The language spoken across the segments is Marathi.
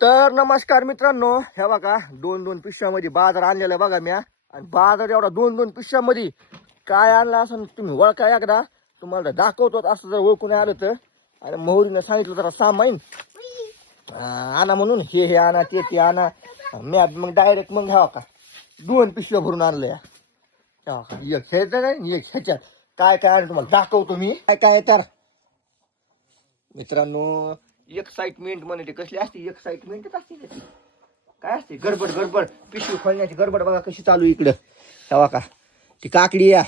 तर नमस्कार मित्रांनो हे बघा दोन दोन पिशव्यामध्ये बाजार आणलेला बघा म्या. आणि बाजार एवढा दोन दोन पिशव्यामध्ये काय आणला असं तुम्ही ओळखा एकदा. तुम्हाला दाखवतो असं जर ओळखून आलं तर. आणि मोहरीनं सांगितलं जरा सामाईन आणा म्हणून. हे हे आणा ते ते आणा. म्या मग डायरेक्ट मग घ्यावा का दोन पिशव्या भरून आणलं या का एक ह्याचं काय एक ह्याच्यात. काय काय आणलं तुम्हाला दाखवतो मी. काय काय तर? मित्रांनो एक्साइटमेंट म्हणे ते. कसली असते एक्साइटमेंटच असते त्याची. काय असते? गडबड गडबड. पिशवी खोलण्याची गडबड बघा कशी चालू इकडं. तेव्हा का? ती काकडी या.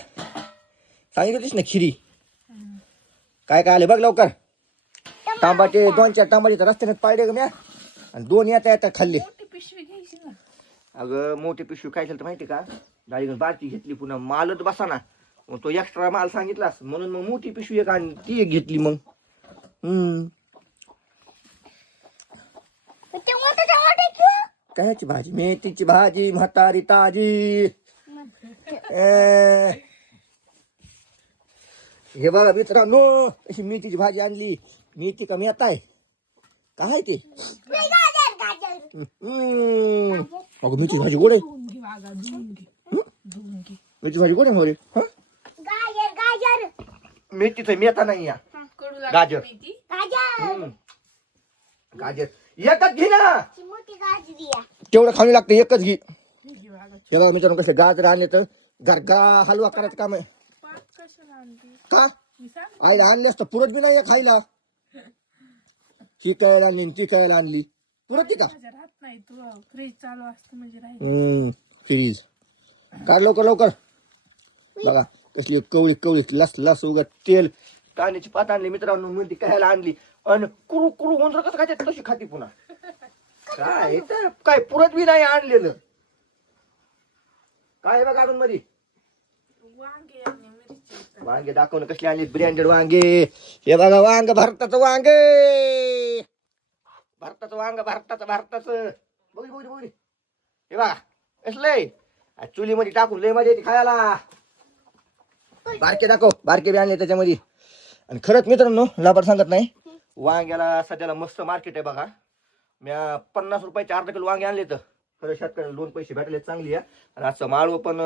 सांगितलं होतीस ना खिरी. काय काय आले? बघ लवकर. तांबाटे दोन चार तांबाटे तर रस्त्याने पाळले ग म्या. आणि दोन येता येता खाल्ले. पिशवी घ्यायची ना. अगं मोठी पिशवी काय झालं माहिती का? गाडी बारकी घेतली पुन्हा मालच बसा ना मग तो एक्स्ट्रा माल सांगितलास. म्हणून मग मोठी पिशवी एक आणि ती एक घेतली मग. हम्म. कायची भाजी? मेथीची भाजी म्हातारी ताजी. अं, हे बघा मित्रांनो अशी मेथीची भाजी आणली. मेथी कमी येत आहे. काय ते? हम्म. अगं मेथीची भाजी गोड आहे. मेथीची भाजी गोड आहे मोरे. हं? मेथीचं मेथा नाही या कडू गाजर. हम्म. गाजर. एकच घे ना. तेवढं खाऊ लागतं एकच घे. घे वागा हे बघा मित्रांनो कसं गाजर आणले तर गरगा हलवा करायचं काम आहे. का? आई आणली असतं. पुरत बी नाही आहे खायला. ही कळायला आणली आणि ती कळायला आणली. पुरत ती का? नाही तू. फ्रीज चालू असते म्हणजे राहील. हम्म फ्रीज. काढ लवकर लवकर. बघा कसली कवळी कवळी लस लस उगा तेल. कांद्याची पात आणली मित्रांनो म्हणते कशाला आणली? आणि कुरू कुरू म्हणून कसं खाते तशी खाती पुन्हा. काय तर काय पुरत बी नाही आणलेलं. काय बघा अजून मध्ये वांगे आणि मिरची. वांगे दाखवणं कसली आणली? ब्रँडेड वांगे. हे बघा वांग भारताचं वांगे. भारताचं वांग भारताचं भारताचं. बघी बघी बघी. हे बघा कसलंय चुलीमध्ये टाकून लय मजा येते खायला. बारके दाखव बारके बी आणले त्याच्यामध्ये. आणि खरंच मित्रांनो लाभार सांगत नाही वांग्याला सध्याला मस्त मार्केट आहे बघा. म्या पन्नास रुपयाचे अर्धा किलो वांगे आणले तर खरं शेतकऱ्याला दोन पैसे भेटले चांगली आहे. आणि असं माळू पण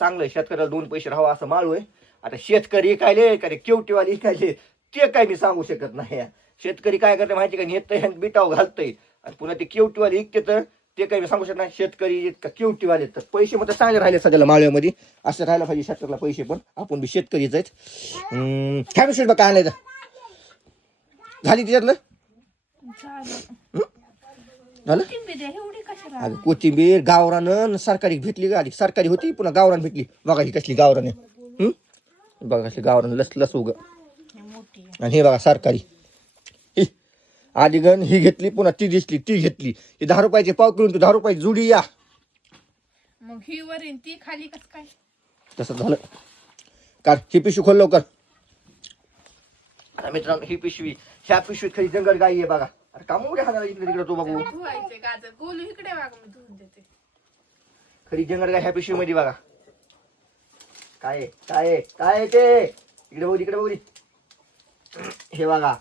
चांगलं आहे. शेतकऱ्याला दोन पैसे राहावं असं माळू आहे. आता शेतकरी कायले का रे केवटीवाली कायले ते काय मी सांगू शकत नाही. शेतकरी काय करते माहिती का? नेत बिटाव घालतंय. आणि पुन्हा ते केवटीवाली इकते तर ते काही मी सांगू शकत नाही. शेतकरी का केवटीवाले तर पैसे मग चांगले राहिले सगळ्याला माळव्यामध्ये. असं राहायला पाहिजे शेतकऱ्याला पैसे पण. आपण बी शेतकरीच आहेत. काय विषय बघ काय आणायचं? झाली तिच्यातलं? झालं? झालं कोथिंबीर गावरानं सरकारी भेटली आधी सरकारी होती पुन्हा गावरान भेटली. बघा ही कसली गावरान आहे. बघा कसली गावरान लस लस उग आणि हे बघा सरकारी. आधी गण ही घेतली पुन्हा ती दिसली ती घेतली. ही दहा रुपयाची पाव किलो तू दहा रुपयाची जुडी या. मग ही वरील ती खाली कस काय? तसं झालं. काढ ही पिशवी खोल लवकर. आता मित्रांनो ही पिशवी ह्या पिशवीत खरी जंगल गाई आहे बघा. अरे काम उड्या हाणायला इकडे तिकडे तो बघू. धुवायचे गाजर गोलू इकडे वाग मी धुवून देते. खरी जंगल गाय ह्या पिशवी मध्ये बघा. काय आहे? काय आहे? काय आहे ते? इकडे बघू इकडे बघू. हे बघा.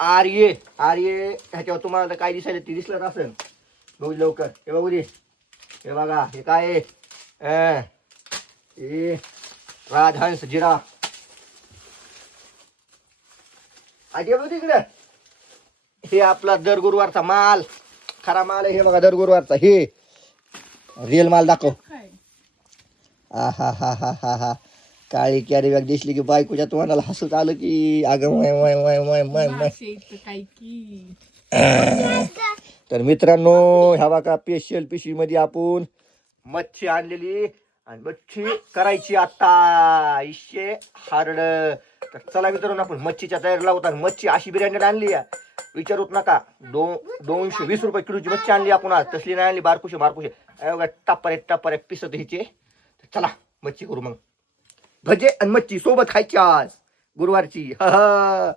आर्य आर्य ह्याच्यावर तुम्हाला काय दिसायला ते दिसलं असेल. बघू लवकर. हे बघू दे. हे बघा हे काय आहे? हे राजहंस जिरा. आधी बघू इकडे हे आपला दर गुरुवारचा माल. खरा माल आहे हे बघा दर गुरुवारचा. हे. रिअल माल दाखव. आ हा हा हा हा हा. काळी कॅरी बॅग दिसली की बायकोच्या तोंडाला हसूच आलं की अगं मय मय मय मय मय मय काय की? तर मित्रांनो ह्या बघा स्पेशल पिशवीमध्ये आपण मच्छी आणलेली आणि मच्छी करायची आता. इशे हार्ड. तर चला मित्रांनो आपण मच्छीच्या तयारी लावतात मच्छी अशी बिर्याणी आणली आहे. विचारूच नका. दोन दोनशे वीस रुपये किलोची मच्छी आणली आपण आज. तसली नाही आणली बारकुशे बारकुशे टप्पर आहे टप्पर आहे पिसत हिचे तर चला मच्छी करू मग. भजे आणि मच्छी सोबत खायची आज. गुरुवारची. हा.